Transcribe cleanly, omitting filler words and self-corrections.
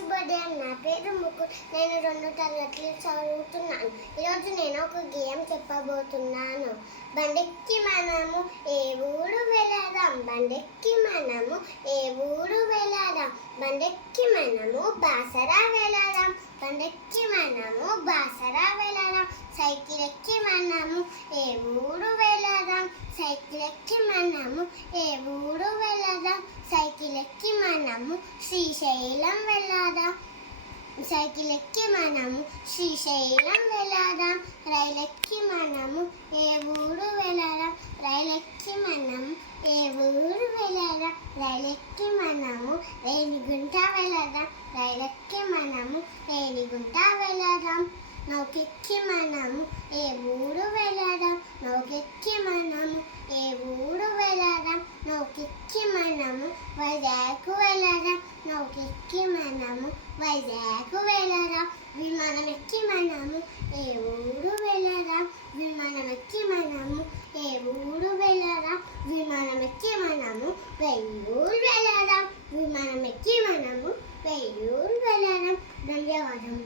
శుభోదయం. నా పేరు ముకుల్. నేను 2వ తరగతి చదువుతున్నాను. ఈరోజు నేను ఒక గేమ్ చెప్పబోతున్నాను. బండెక్కి మనము ఏ ఊరు వెళదాం, బండెక్కి మనము ఏ ఊరు వెళదాం, బండెక్కి మనము బాసరా వెళదాం, బండెక్కి మనము బాసరా వెళదాం, సైకిల్ ఎక్కి మనము ఏ ఊరు వెళదాం, సైకిల్ ఎక్కి మనము ఏ ఊరు వెళదాం, సైకిల్ ఎక్కి మనము శ్రీశైలం వెళదాం, సైకిల్ ఎక్కి మనము శ్రీశైలం వెళదాం, రైలు ఎక్కి మనము ఏ ఊరు వెళదాం, రైలు ఎక్కి మనము ఏ ఊరు వెళదాం, రైలు ఎక్కి మనము రేణిగుంట వెళదాం, రైలు ఎక్కి మనము రేణిగుంట వెళదాం, నౌకెక్కి మనము ఏ ఊరు వెళదాం, నౌకెక్కి మనము ఏ ఊరు వెళదాం, నౌకెక్కి మనము వైజాగ్ వెళదాం, నౌకెక్కి మనము వైజాగ్ వెళదాం, విమానం ఎక్కి మనము ఏ ఊరు వెళదాం, విమానం ఎక్కి మనము ఏ ఊరు వెళదాం, విమానం ఎక్కి మనము వెయ్యూరు వెళదాం, విమానం ఎక్కి మనము వెయ్యూరు వెళదాం. ధన్యవాదం.